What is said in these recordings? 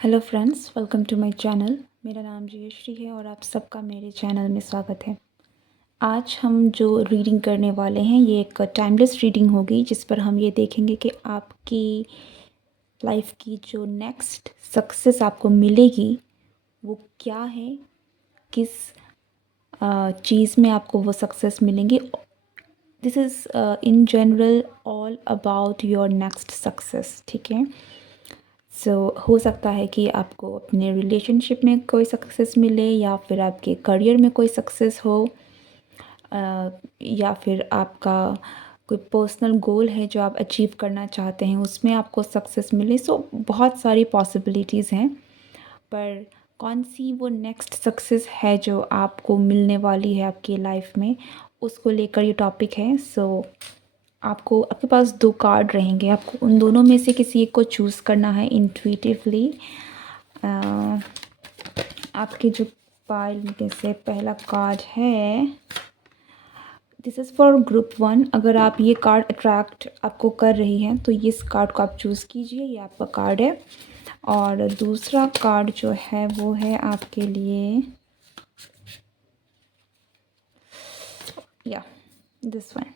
Hello friends, welcome to my channel. मेरा नाम जयश्री है और आप सबका मेरे चैनल में स्वागत है। आज हम जो रीडिंग करने वाले हैं ये एक टाइमलेस रीडिंग होगी, जिस पर हम ये देखेंगे कि आपकी लाइफ की जो नेक्स्ट सक्सेस आपको मिलेगी वो क्या है, किस चीज़ में आपको वो सक्सेस मिलेंगी। This is in general all about your next success, ठीक है। हो सकता है कि आपको अपने रिलेशनशिप में कोई सक्सेस मिले, या फिर आपके करियर में कोई सक्सेस हो, या फिर आपका कोई पर्सनल गोल है जो आप अचीव करना चाहते हैं, उसमें आपको सक्सेस मिले। बहुत सारी पॉसिबिलिटीज़ हैं, पर कौन सी वो नेक्स्ट सक्सेस है जो आपको मिलने वाली है आपकी लाइफ में, उसको लेकर ये टॉपिक है। आपके पास दो कार्ड रहेंगे, आपको उन दोनों में से किसी एक को चूज़ करना है इंट्यूटिवली। आपके जो पाइल में से पहला कार्ड है, दिस इज़ फॉर ग्रुप 1। अगर आप ये कार्ड अट्रैक्ट आपको कर रही हैं तो इस कार्ड को आप चूज़ कीजिए, ये आपका कार्ड है। और दूसरा कार्ड जो है वो है आपके लिए, या दिस वन।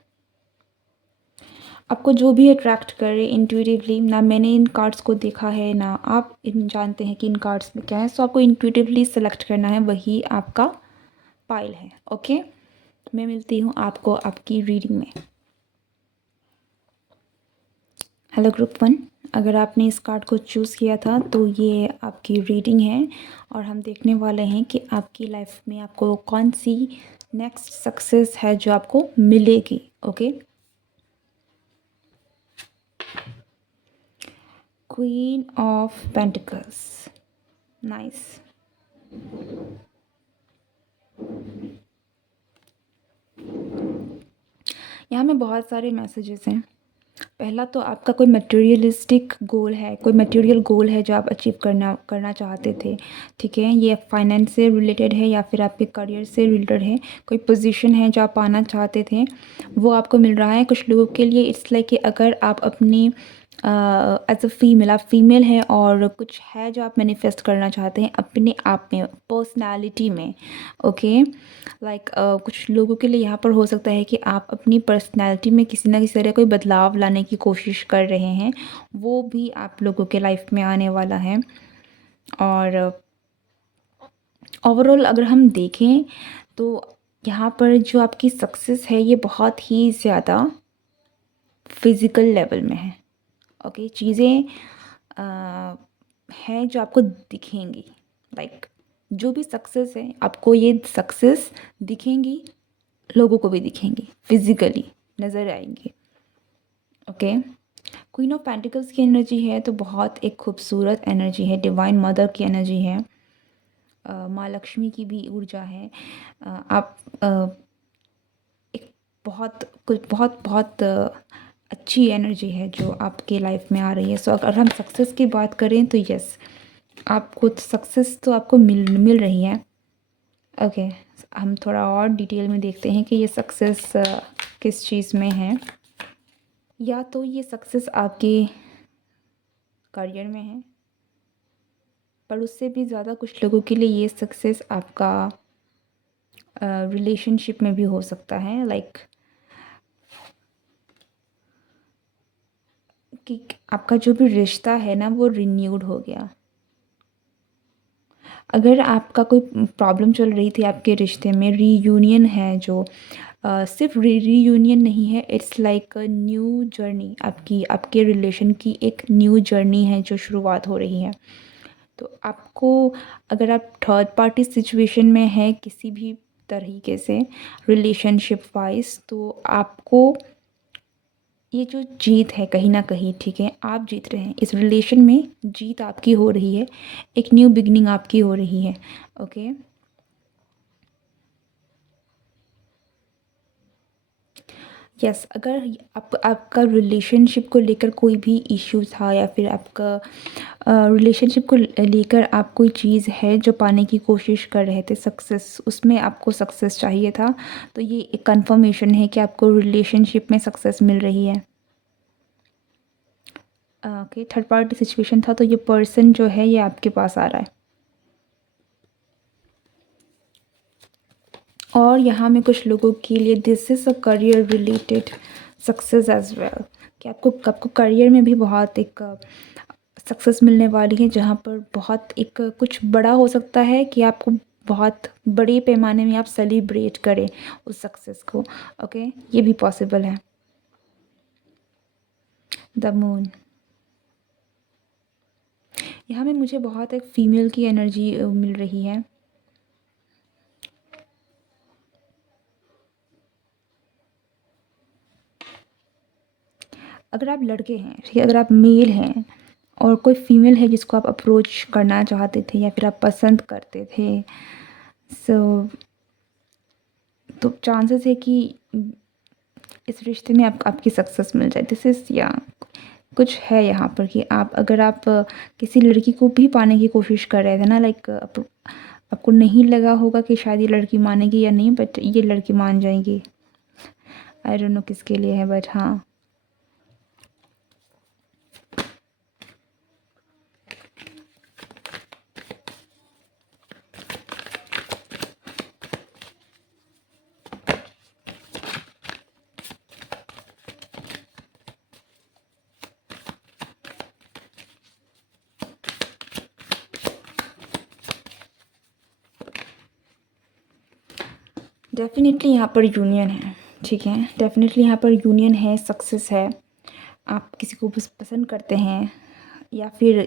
आपको जो भी अट्रैक्ट करे इंट्यूटिवली, ना मैंने इन कार्ड्स को देखा है ना आप इन जानते हैं कि इन कार्ड्स में क्या है, सो आपको इंट्यूटिवली सेलेक्ट करना है, वही आपका पाइल है। ओके, मैं मिलती हूँ आपको आपकी रीडिंग में। हेलो ग्रुप 1, अगर आपने इस कार्ड को चूज़ किया था तो ये आपकी रीडिंग है, और हम देखने वाले हैं कि आपकी लाइफ में आपको कौन सी नेक्स्ट सक्सेस है जो आपको मिलेगी। Okay, queen of pentacles, nice. यहाँ में बहुत सारे मैसेजेस हैं। पहला तो आपका कोई मटेरियलिस्टिक गोल है, कोई मटेरियल गोल है जो आप अचीव करना चाहते थे, ठीक है। ये फाइनेंस से रिलेटेड है या फिर आपके करियर से रिलेटेड है। कोई पोजीशन है जो आप पाना चाहते थे, वो आपको मिल रहा है। कुछ लोगों के लिए इट्स लाइक कि अगर आप अपनी एज अ फीमेल, आप फीमेल हैं और कुछ है जो आप मैनिफेस्ट करना चाहते हैं अपने आप में, पर्सनालिटी में। ओके, लाइक कुछ लोगों के लिए यहाँ पर हो सकता है कि आप अपनी पर्सनैलिटी में किसी ना किसी तरह कोई बदलाव लाने की कोशिश कर रहे हैं, वो भी आप लोगों के लाइफ में आने वाला है। और ओवरऑल अगर हम देखें तो यहाँ पर जो आपकी सक्सेस है ये बहुत ही ज़्यादा फिज़िकल लेवल में है। ओके, चीज़ें हैं जो आपको दिखेंगी, लाइक जो भी सक्सेस है आपको ये सक्सेस दिखेंगी, लोगों को भी दिखेंगी, फिजिकली नज़र आएंगी। ओके, क्वीन ऑफ पेंटिकल्स की एनर्जी है तो बहुत एक खूबसूरत एनर्जी है, डिवाइन मदर की एनर्जी है, माँ लक्ष्मी की भी ऊर्जा है। आप एक बहुत बहुत अच्छी एनर्जी है जो आपके लाइफ में आ रही है। सो अगर हम सक्सेस की बात करें तो यस, आपको सक्सेस तो आपको मिल रही है। ओके, हम थोड़ा और डिटेल में देखते हैं कि ये सक्सेस किस चीज़ में है। या तो ये सक्सेस आपके करियर में है, पर उससे भी ज़्यादा कुछ लोगों के लिए ये सक्सेस आपका रिलेशनशिप में भी हो सकता है, लाइक कि आपका जो भी रिश्ता है ना वो रिन्यूड हो गया। अगर आपका कोई प्रॉब्लम चल रही थी आपके रिश्ते में, रीयूनियन है जो सिर्फ रीयूनियन नहीं है, it's like a new journey, आपके रिलेशन की एक न्यू जर्नी है जो शुरुआत हो रही है। तो आपको, अगर आप थर्ड पार्टी सिचुएशन में हैं किसी भी तरीके से रिलेशनशिप वाइज, तो आपको ये जो जीत है कहीं ना कहीं, ठीक है, आप जीत रहे हैं इस रिलेशन में, जीत आपकी हो रही है, एक न्यू बिगनिंग आपकी हो रही है। ओके, यस, अगर आपका रिलेशनशिप को लेकर कोई भी इश्यू था, या फिर आपका रिलेशनशिप को लेकर आप कोई चीज़ है जो पाने की कोशिश कर रहे थे, सक्सेस, उसमें आपको सक्सेस चाहिए था, तो ये एक कंफर्मेशन है कि आपको रिलेशनशिप में सक्सेस मिल रही है। ओके, थर्ड पार्टी सिचुएशन था, तो ये पर्सन जो है ये आपके पास आ रहा है। और यहाँ में कुछ लोगों के लिए this is a career related success as well, कि आपको करियर में भी बहुत एक सक्सेस मिलने वाली है, जहाँ पर बहुत एक कुछ बड़ा हो सकता है कि आपको बहुत बड़े पैमाने में आप सेलिब्रेट करें उस सक्सेस को। ओके, ये भी पॉसिबल है। द मून, यहाँ में मुझे बहुत एक फीमेल की एनर्जी मिल रही है। अगर आप लड़के हैं, ठीक है, अगर आप मेल हैं और कोई फीमेल है जिसको आप अप्रोच करना चाहते थे या फिर आप पसंद करते थे, सो तो चांसेस है कि इस रिश्ते में आपकी सक्सेस मिल जाए। दिस इज़ या कुछ है यहाँ पर कि अगर आप किसी लड़की को भी पाने की कोशिश कर रहे थे ना, लाइक आपको नहीं लगा होगा कि शायद ये लड़की मानेगी या नहीं, बट ये लड़की मान जाएगी। आई डोंट नो किसके लिए है, बट हाँ, डेफिनेटली यहाँ पर यूनियन है, ठीक है, डेफिनेटली यहाँ पर यूनियन है, सक्सेस है। आप किसी को बस पसंद करते हैं, या फिर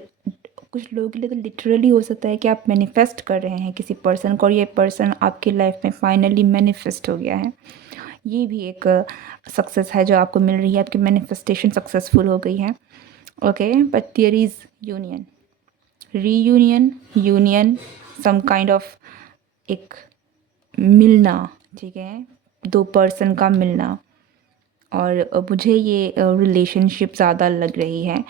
कुछ लोगों के लिए तो लिटरली हो सकता है कि आप मैनिफेस्ट कर रहे हैं किसी पर्सन को और ये पर्सन आपकी लाइफ में फाइनली मैनिफेस्ट हो गया है। ये भी एक सक्सेस है जो आपको मिल रही है, आपकी मैनिफेस्टेशन सक्सेसफुल हो गई है। Okay, but there is union, reunion, union, some kind of एक मिलना, ठीक है, दो पर्सन का मिलना। और मुझे ये रिलेशनशिप ज़्यादा लग रही है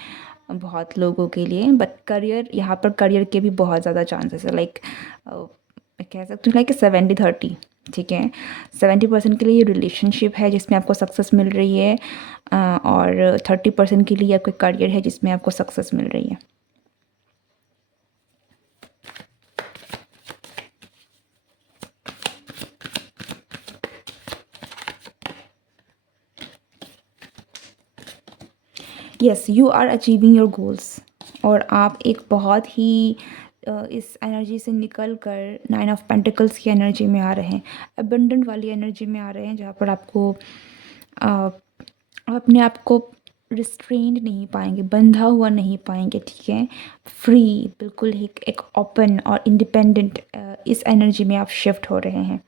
बहुत लोगों के लिए, बट करियर, यहाँ पर करियर के भी बहुत ज़्यादा चांसेस है, लाइक मैं कह सकती हूँ लाइक 70-30, ठीक है, 70% के लिए ये रिलेशनशिप है जिसमें आपको सक्सेस मिल रही है, और 30% के लिए आपका करियर है जिसमें आपको सक्सेस मिल रही है। Yes, you are achieving your goals, और आप एक बहुत ही इस एनर्जी से निकल कर 9 ऑफ पेंटिकल्स की एनर्जी में आ रहे हैं, अबंडेंट वाली एनर्जी में आ रहे हैं, जहाँ पर आपको आप अपने आप को रिस्ट्रेंड नहीं पाएंगे, बंधा हुआ नहीं पाएंगे, ठीक है, फ्री, बिल्कुल ही एक ओपन और इंडिपेंडेंट इस एनर्जी में आप शिफ्ट हो रहे हैं।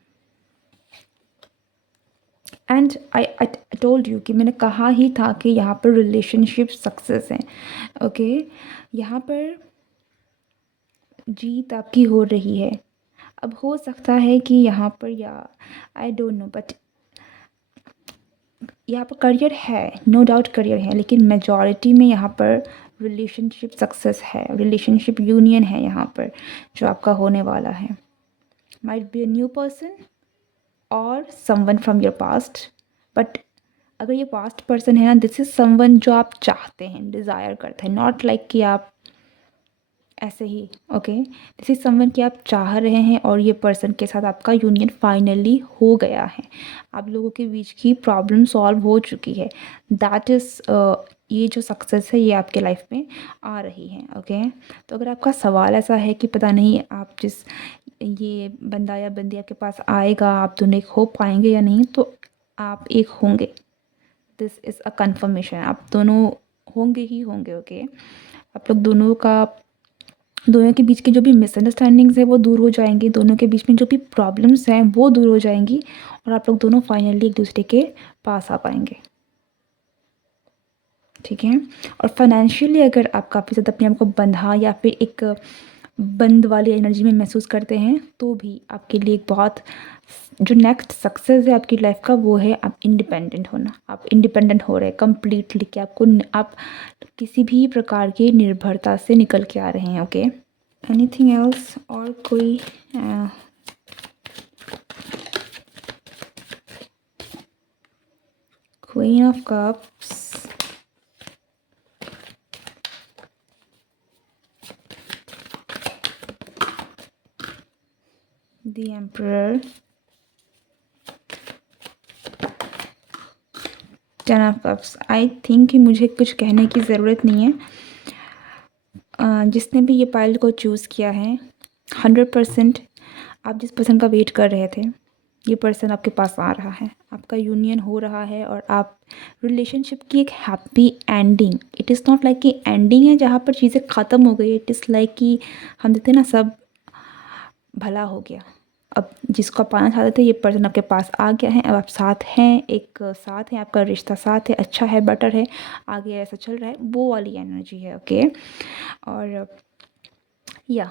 एंड आई टोल्ड यू कि मैंने कहा ही था कि यहाँ पर रिलेशनशिप सक्सेस है। ओके, यहाँ पर जीत आपकी हो रही है। अब हो सकता है कि यहाँ पर, या आई डोंट नो, बट यहाँ पर करियर है, नो डाउट करियर है, लेकिन मेजॉरिटी में यहाँ पर रिलेशनशिप सक्सेस है, रिलेशनशिप यूनियन है यहाँ पर जो आपका होने वाला है। Might be a new person और someone from your past, but अगर ये पास्ट पर्सन है ना, दिस इज़ समवन जो आप चाहते हैं, डिज़ायर करते हैं, नॉट लाइक कि आप ऐसे ही। ओके, दिस इज समवन कि आप चाह रहे हैं और ये पर्सन के साथ आपका यूनियन फाइनली हो गया है, आप लोगों के बीच की प्रॉब्लम सॉल्व हो चुकी है। दैट इज़ ये जो सक्सेस है ये आपके लाइफ में आ रही है। ओके, तो अगर आपका सवाल ऐसा है कि पता नहीं आप जिस ये बंदा या बंदी आपके पास आएगा, आप दोनों एक हो पाएंगे या नहीं, तो आप एक होंगे। दिस इज़ अ कन्फर्मेशन, आप दोनों होंगे ही होंगे। ओके, आप लोग दोनों के बीच की जो भी मिसअंडरस्टैंडिंग्स है वो दूर हो जाएंगी, दोनों के बीच में जो भी प्रॉब्लम्स हैं वो दूर हो जाएंगी, और आप लोग दोनों फाइनली एक दूसरे के पास आ पाएंगे, ठीक है। और फाइनेंशियली अगर आप काफ़ी ज़्यादा अपने आप को बंधा या फिर एक बंद वाली एनर्जी में महसूस करते हैं, तो भी आपके लिए एक बहुत जो नेक्स्ट सक्सेस है आपकी लाइफ का वो है आप इंडिपेंडेंट होना। आप इंडिपेंडेंट हो रहे हैं कंप्लीटली, कि आप किसी भी प्रकार की निर्भरता से निकल के आ रहे हैं। ओके, एनीथिंग एल्स, और कोई queen of cups, the emperor, ten of cups. I think कि मुझे कुछ कहने की ज़रूरत नहीं है। जिसने भी ये पाइल को चूज़ किया है, 100% आप जिस पर्सन का वेट कर रहे थे, ये पर्सन आपके पास आ रहा है, आपका यूनियन हो रहा है और आप रिलेशनशिप की एक happy ending. It is not like कि एंडिंग है जहाँ पर चीज़ें ख़त्म हो गई। इट इज़ लाइक कि हम देते ना, सब भला हो गया। अब जिसको आप पाना चाहते थे, ये पर्सन आपके पास आ गया है। अब आप साथ हैं, एक साथ हैं, आपका रिश्ता साथ है, अच्छा है, बेटर है, आगे ऐसा चल रहा है, वो वाली एनर्जी है। ओके। और या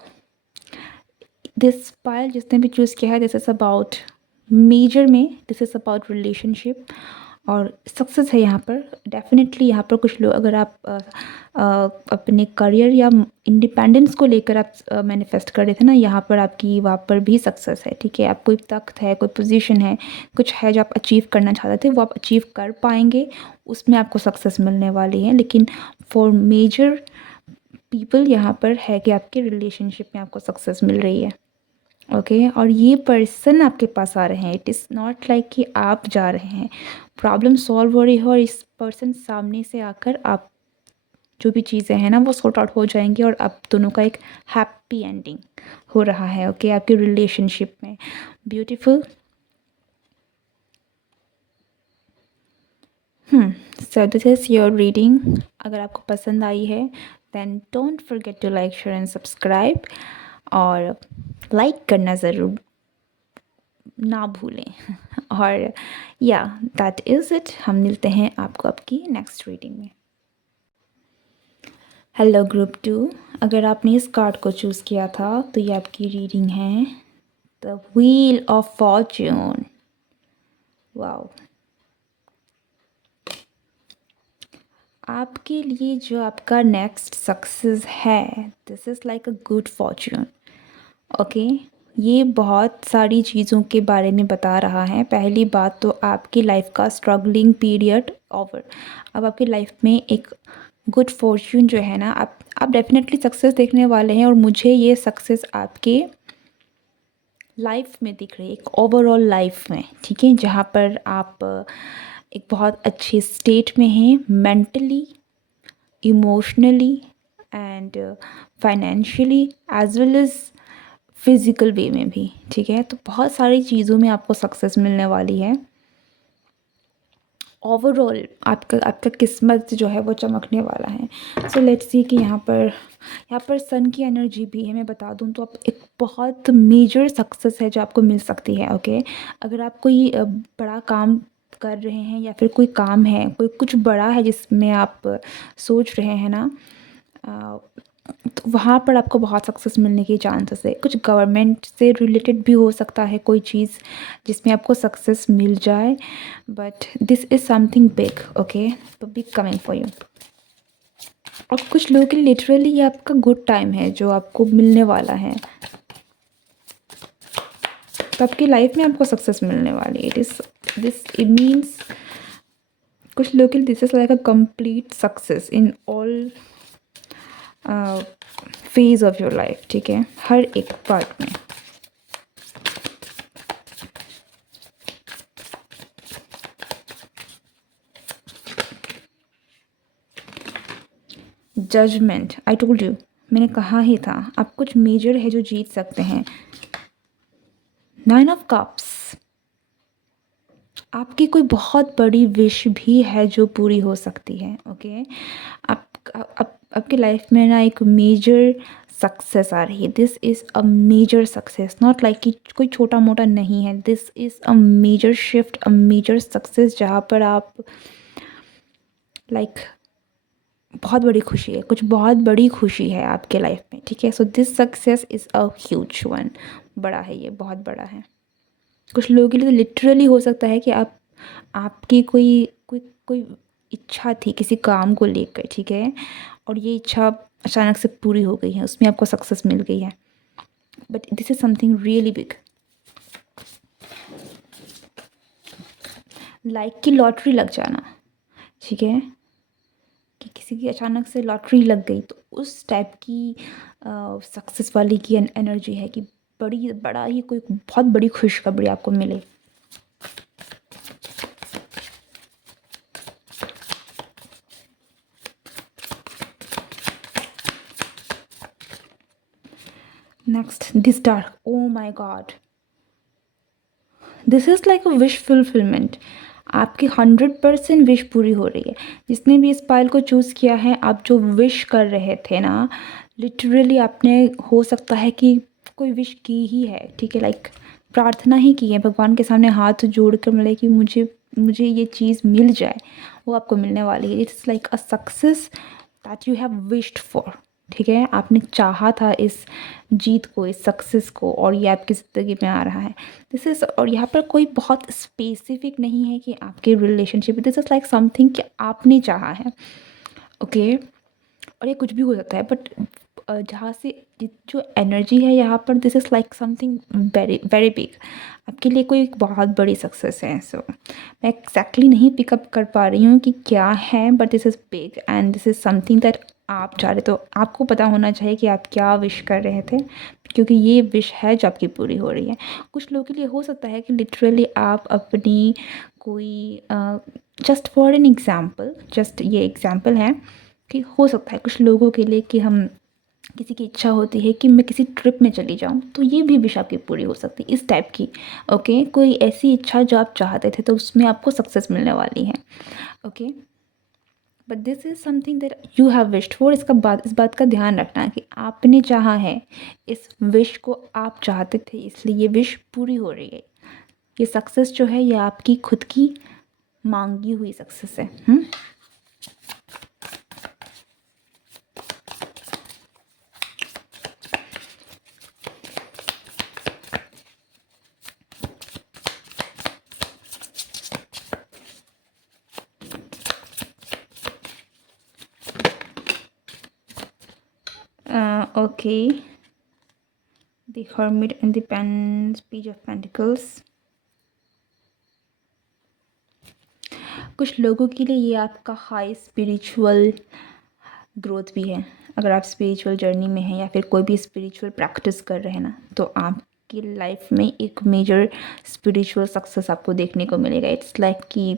दिस पायल जिसने भी चूज़ किया है, दिस इज़ अबाउट मेजर में, दिस इज़ अबाउट रिलेशनशिप और सक्सेस है यहाँ पर। डेफिनेटली यहाँ पर कुछ लोग, अगर आप अपने करियर या इंडिपेंडेंस को लेकर आप मैनिफेस्ट कर रहे थे ना, यहाँ पर आपकी वहाँ पर भी सक्सेस है। ठीक है, आप कोई तख्त है, कोई पोजीशन है, कुछ है जो आप अचीव करना चाहते थे, वो आप अचीव कर पाएंगे, उसमें आपको सक्सेस मिलने वाली है। लेकिन फॉर मेजर पीपल यहाँ पर है कि आपके रिलेशनशिप में आपको सक्सेस मिल रही है। ओके। और ये पर्सन आपके पास आ रहे हैं। इट इज़ नॉट लाइक कि आप जा रहे हैं, प्रॉब्लम सॉल्व हो रही है और इस पर्सन सामने से आकर आप जो भी चीज़ें हैं ना, वो सॉर्ट आउट हो जाएंगी और आप दोनों का एक हैप्पी एंडिंग हो रहा है। ओके, आपके रिलेशनशिप में। Beautiful. So this is your reading. अगर आपको पसंद आई है then don't forget to like, share and subscribe, और लाइक करना ज़रूर ना भूलें। और या दैट इज़ इट। हम मिलते हैं आपको आपकी नेक्स्ट रीडिंग में। हेलो ग्रुप 2, अगर आपने इस कार्ड को चूज़ किया था तो ये आपकी रीडिंग है, the wheel of Fortune. Wow. आपके लिए जो आपका नेक्स्ट सक्सेस है, this is like a good Fortune. Okay, ये बहुत सारी चीज़ों के बारे में बता रहा है। पहली बात तो आपकी लाइफ का स्ट्रगलिंग पीरियड ओवर। अब आपकी लाइफ में एक गुड फॉर्च्यून जो है ना, आप डेफिनेटली सक्सेस देखने वाले हैं। और मुझे ये सक्सेस आपके लाइफ में दिख रही है, एक ओवरऑल लाइफ में। ठीक है, जहाँ पर आप एक बहुत अच्छे स्टेट में हैं, mentally, emotionally and financially, as well as physical way में भी। ठीक है, तो बहुत सारी चीज़ों में आपको सक्सेस मिलने वाली है। ओवरऑल आपका आपका किस्मत जो है वो चमकने वाला है। सो लेट्स सी कि यहाँ पर सन की एनर्जी भी है। मैं बता दूँ तो आप एक बहुत मेजर सक्सेस है जो आपको मिल सकती है। ओके, अगर आप कोई बड़ा काम कर रहे हैं या फिर कोई काम है, कोई कुछ बड़ा है जिसमें आप सोच रहे हैं ना, तो वहाँ पर आपको बहुत सक्सेस मिलने के चांसेस है। कुछ गवर्नमेंट से रिलेटेड भी हो सकता है कोई चीज़ जिसमें आपको सक्सेस मिल जाए, but this is something big. Okay, तो बिग कमिंग फॉर यू। और कुछ लोगों के लिए लिटरली ये आपका गुड टाइम है जो आपको मिलने वाला है। तो आपकी लाइफ में आपको सक्सेस मिलने वाली है। इट मीन्स कुछ लोगों के लिए this is like a complete success in all phase of your life. ठीक है, हर एक पार्ट में। जजमेंट, आई टोल्ड यू, मैंने कहा ही था, आप कुछ मेजर है जो जीत सकते हैं। 9 ऑफ कप्स, आपकी कोई बहुत बड़ी विश भी है जो पूरी हो सकती है। ओके, आपकी लाइफ में ना एक मेजर सक्सेस आ रही है। This is a major success, not like कि कोई छोटा मोटा नहीं है। This is a major shift, a major success, जहाँ पर आप लाइक बहुत बड़ी खुशी है, कुछ बहुत बड़ी खुशी है आपके लाइफ में। ठीक है, so this success is a huge one. बड़ा है, ये बहुत बड़ा है। कुछ लोगों के लिए तो लिटरली हो सकता है कि आपकी कोई कोई कोई इच्छा थी किसी काम को लेकर। ठीक है, और ये इच्छा अचानक से पूरी हो गई है, उसमें आपको सक्सेस मिल गई है। But this is something really big. Like की लॉटरी लग जाना। ठीक है, कि किसी की अचानक से लॉटरी लग गई, तो उस टाइप की सक्सेस वाली की एनर्जी है कि बड़ा ही कोई बहुत बड़ी खुशखबरी आपको मिले। Next this star, oh my God, this is like a wish fulfilment. आपकी 100% विश पूरी हो रही है। जिसने भी इस पाइल को चूज़ किया है, आप जो विश कर रहे थे ना, लिटरली आपने हो सकता है कि कोई विश की ही है, ठीक है, लाइक प्रार्थना ही की है भगवान के सामने हाथ जोड़ कर, मतलब कि मुझे ये चीज़ मिल जाए, वो आपको मिलने वाली है। It's like a success that you have wished for, ठीक है, आपने चाहा था इस जीत को, इस सक्सेस को, और ये आपकी ज़िंदगी में आ रहा है। दिस इज़, और यहाँ पर कोई बहुत स्पेसिफिक नहीं है कि आपके relationship, this is like something कि आपने चाहा है, ओके। और ये कुछ भी हो सकता है, बट जहाँ से जो एनर्जी है यहाँ पर, this is like something very very big, आपके लिए कोई एक बहुत बड़ी सक्सेस है। सो मैं एग्जैक्टली नहीं पिकअप कर पा रही हूँ कि क्या है, but this is big and this is something that आप चाह रहे, तो आपको पता होना चाहिए कि आप क्या विश कर रहे थे, क्योंकि ये विश है जो आपकी पूरी हो रही है। कुछ लोगों के लिए हो सकता है कि लिटरली आप अपनी कोई, just for an example, just ये एग्ज़ाम्पल है कि हो सकता है कुछ लोगों के लिए कि हम किसी की इच्छा होती है कि मैं किसी ट्रिप में चली जाऊं, तो ये भी विश आपकी पूरी हो सकती है, इस टाइप की, ओके। कोई ऐसी इच्छा जो आप चाहते थे, तो उसमें आपको सक्सेस मिलने वाली है, okay. But this is something that you have wished for. इस बात का ध्यान रखना कि आपने चाहा है, इस विश को आप चाहते थे, इसलिए ये विश पूरी हो रही है। ये सक्सेस जो है, ये आपकी खुद की मांगी हुई सक्सेस है। Okay, the Hermit and the Page of Pentacles. कुछ लोगों के लिए ये आपका हाई स्पिरिचुअल ग्रोथ भी है। अगर आप स्पिरिचुअल जर्नी में हैं या फिर कोई भी स्पिरिचुअल प्रैक्टिस कर रहे हैं ना, तो आपकी लाइफ में एक मेजर स्पिरिचुअल सक्सेस आपको देखने को मिलेगा। इट्स लाइक कि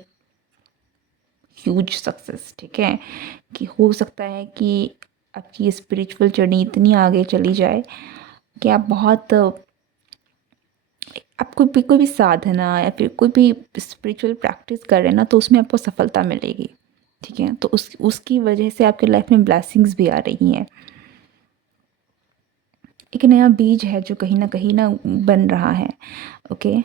ह्यूज सक्सेस, ठीक है, कि हो सकता है कि आपकी स्पिरिचुअल जर्नी इतनी आगे चली जाए कि आप बहुत, आप कोई भी साधना या फिर कोई भी स्पिरिचुअल प्रैक्टिस कर रहे हैं ना, तो उसमें आपको सफलता मिलेगी, ठीक है। तो उसकी वजह से आपके लाइफ में ब्लेसिंग्स भी आ रही हैं। एक नया बीज है जो कहीं ना बन रहा है, ओके।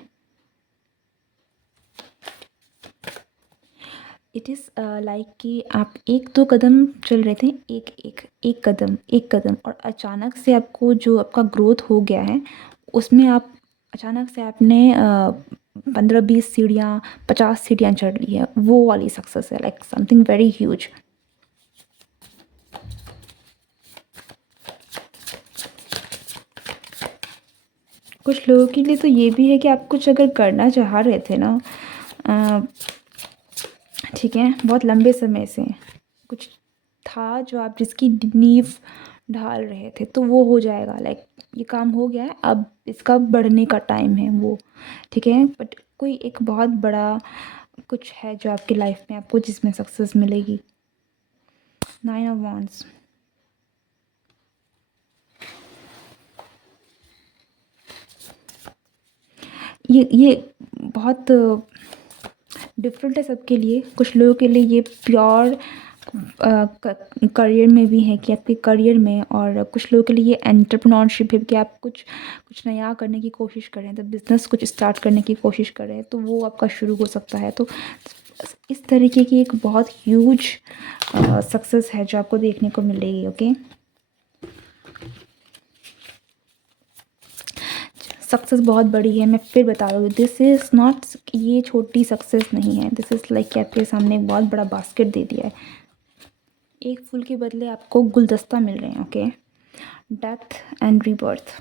इट इज़ लाइक कि आप एक दो कदम चल रहे थे, एक कदम, और अचानक से आपको जो आपका ग्रोथ हो गया है, उसमें आप अचानक से आपने 15-20 सीढ़ियाँ, 50 सीढ़ियाँ चढ़ ली है, वो वाली सक्सेस है, लाइक समथिंग वेरी ह्यूज। कुछ लोगों के लिए तो ये भी है कि आप कुछ अगर करना चाह रहे थे ना, ठीक है, बहुत लंबे समय से कुछ था जो आप जिसकी नींव ढाल रहे थे, तो वो हो जाएगा, लाइक ये काम हो गया है, अब इसका बढ़ने का टाइम है वो, ठीक है। बट कोई एक बहुत बड़ा कुछ है जो आपकी लाइफ में आपको जिसमें सक्सेस मिलेगी। 9 ऑफ वांड्स, ये बहुत डिफरेंट है सबके लिए। कुछ लोगों के लिए ये प्योर करियर में भी है कि आपके करियर में, और कुछ लोगों के लिए ये एंटरप्रेन्योरशिप है कि आप कुछ नया करने की कोशिश कर रहे हैं, तो बिज़नेस कुछ स्टार्ट करने की कोशिश कर रहे हैं, तो वो आपका शुरू हो सकता है। तो इस तरीके की एक बहुत ह्यूज सक्सेस है जो आपको देखने को मिलेगी, ओके। सक्सेस बहुत बड़ी है, मैं फिर बता रही हूँ, दिस इज़ नॉट, ये छोटी सक्सेस नहीं है, दिस इज़ लाइक कि आपके सामने एक बहुत बड़ा बास्केट दे दिया है, एक फूल के बदले आपको गुलदस्ता मिल रहे हैं, ओके। डेथ एंड रीबर्थ,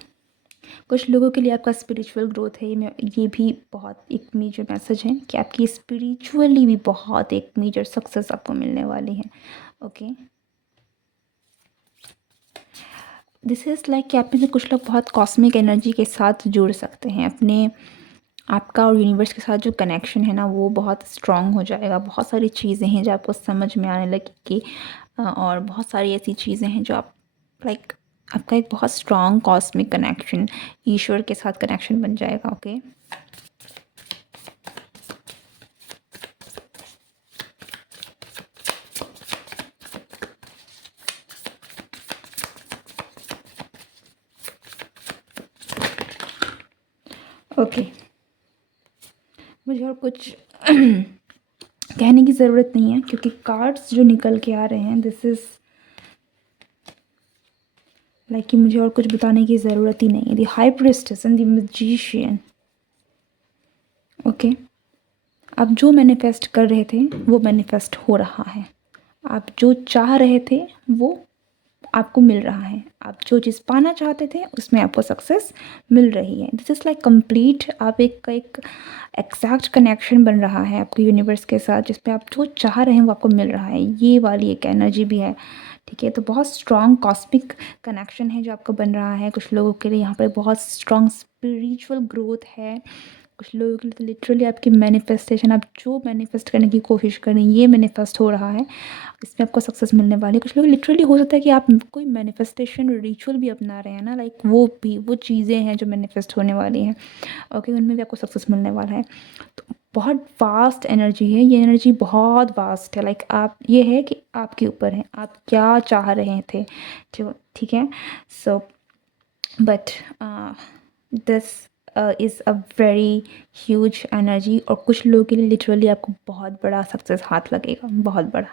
कुछ लोगों के लिए आपका स्पिरिचुअल ग्रोथ है, ये भी बहुत एक मेजर मैसेज है कि आपकी स्पिरिचुअली भी बहुत एक मेजर सक्सेस आपको मिलने वाली है, ओके। दिस इज़ लाइक कि आप में से कुछ लोग बहुत कॉस्मिक एनर्जी के साथ जुड़ सकते हैं। अपने आपका और यूनिवर्स के साथ जो कनेक्शन है ना वो बहुत स्ट्रॉन्ग हो जाएगा। बहुत सारी चीज़ें हैं जो आपको समझ में आने लगेगी और बहुत सारी ऐसी चीज़ें हैं जो आप लाइक आपका एक बहुत स्ट्रॉन्ग कॉस्मिक कनेक्शन ईश्वर के साथ कनेक्शन बन जाएगा। ओके, ओके, मुझे और कुछ कहने की ज़रूरत नहीं है क्योंकि कार्ड्स जो निकल के आ रहे हैं दिस इज़ लाइक कि मुझे और कुछ बताने की ज़रूरत ही नहीं है। The high priestess and the magician. Okay, आप जो मैनिफेस्ट कर रहे थे वो मैनिफेस्ट हो रहा है। आप जो चाह रहे थे वो आपको मिल रहा है। आप जो चीज़ पाना चाहते थे उसमें आपको सक्सेस मिल रही है। दिस इज़ लाइक कंप्लीट आप एक एग्जैक्ट कनेक्शन बन रहा है आपके यूनिवर्स के साथ जिसपे आप जो चाह रहे हैं वो आपको मिल रहा है। ये वाली एक एनर्जी भी है, ठीक है। तो बहुत स्ट्रॉन्ग कॉस्मिक कनेक्शन है जो आपका बन रहा है। कुछ लोगों के लिए यहाँ पर बहुत स्ट्रॉन्ग स्पिरिचुअल ग्रोथ है। कुछ लोगों के लिए तो लिटरली आपकी मैनिफेस्टेशन, आप जो मैनिफेस्ट करने की कोशिश कर रहे हैं ये मैनिफेस्ट हो रहा है, इसमें आपको सक्सेस मिलने वाली है। कुछ लोग लिटरली हो सकता है कि आप कोई मैनिफेस्टेशन रिचुअल भी अपना रहे हैं ना, लाइक वो चीज़ें हैं जो मैनिफेस्ट होने वाली हैं। ओके, उनमें भी आपको सक्सेस मिलने वाला है। तो बहुत वास्ट एनर्जी है ये, एनर्जी बहुत वास्ट है। लाइक आप ये है कि आपके ऊपर है आप क्या चाह रहे थे, ठीक है। So but this is a very huge energy और कुछ लोगों के लिए लिटरली आपको बहुत बड़ा सक्सेस हाथ लगेगा, बहुत बड़ा।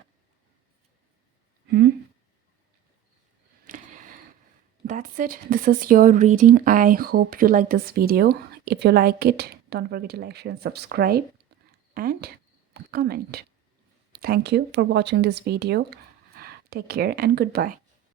That's it. This is your reading. I hope you like this video. If you like it, don't forget to like, share, and subscribe and comment. Thank you for watching this video. Take care and goodbye.